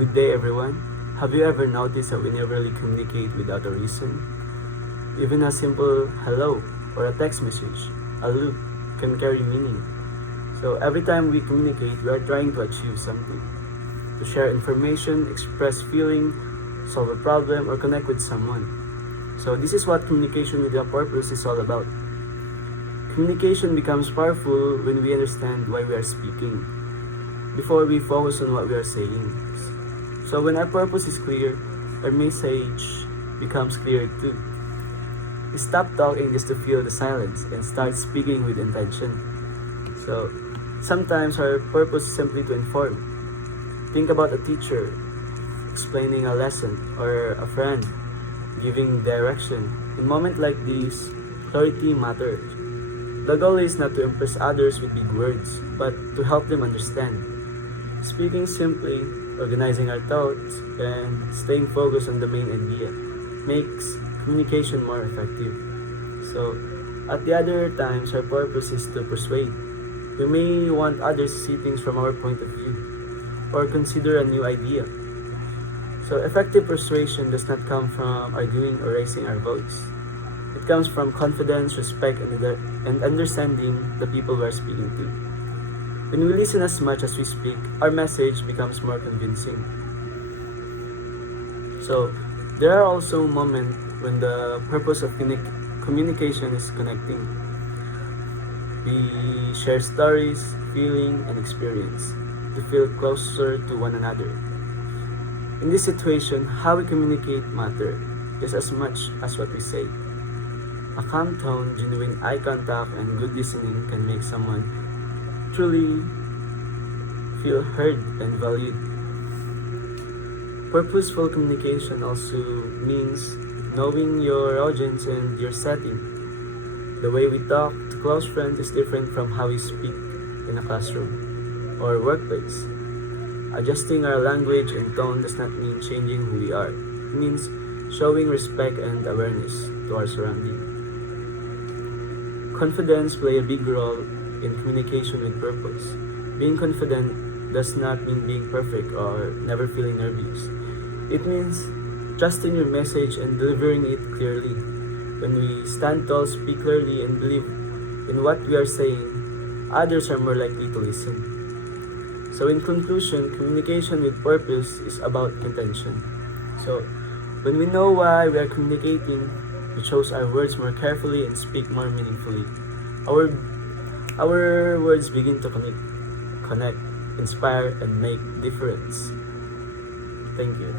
Good day, everyone. Have you ever noticed that we never really communicate without a reason? Even a simple hello or a text message, a look, can carry meaning. So every time we communicate, we are trying to achieve something. To share information, express feeling, solve a problem, or connect with someone. So this is what communication with a purpose is all about. Communication becomes powerful when we understand why we are speaking, before we focus on what we are saying. So when our purpose is clear, our message becomes clear too. We stop talking just to fill the silence and start speaking with intention. So sometimes our purpose is simply to inform. Think about a teacher explaining a lesson or a friend giving direction. In moments like these, clarity matters. The goal is not to impress others with big words, but to help them understand. Speaking simply, organizing our thoughts, and staying focused on the main idea makes communication more effective. So, at the other times, our purpose is to persuade. We may want others to see things from our point of view or consider a new idea. So, effective persuasion does not come from arguing or raising our voice. It comes from confidence, respect, and understanding the people we are speaking to. When we listen as much as we speak, our message becomes more convincing. So, there are also moments when the purpose of communication is connecting. We share stories, feeling, and experience to feel closer to one another. In this situation, how we communicate matter just as much as what we say. A calm tone, genuine eye contact, and good listening can make someone truly feel heard and valued. Purposeful communication also means knowing your audience and your setting. The way we talk to close friends is different from how we speak in a classroom or workplace. Adjusting our language and tone does not mean changing who we are. It means showing respect and awareness to our surroundings. Confidence plays a big role in communication with purpose. Being confident does not mean being perfect or never feeling nervous. It means trusting your message and delivering it clearly. When we stand tall, speak clearly, and believe in what we are saying, others are more likely to listen. So in conclusion, communication with purpose is about intention. So when we know why we are communicating, we choose our words more carefully and speak more meaningfully. Our our words begin to connect, inspire, and make difference. Thank you.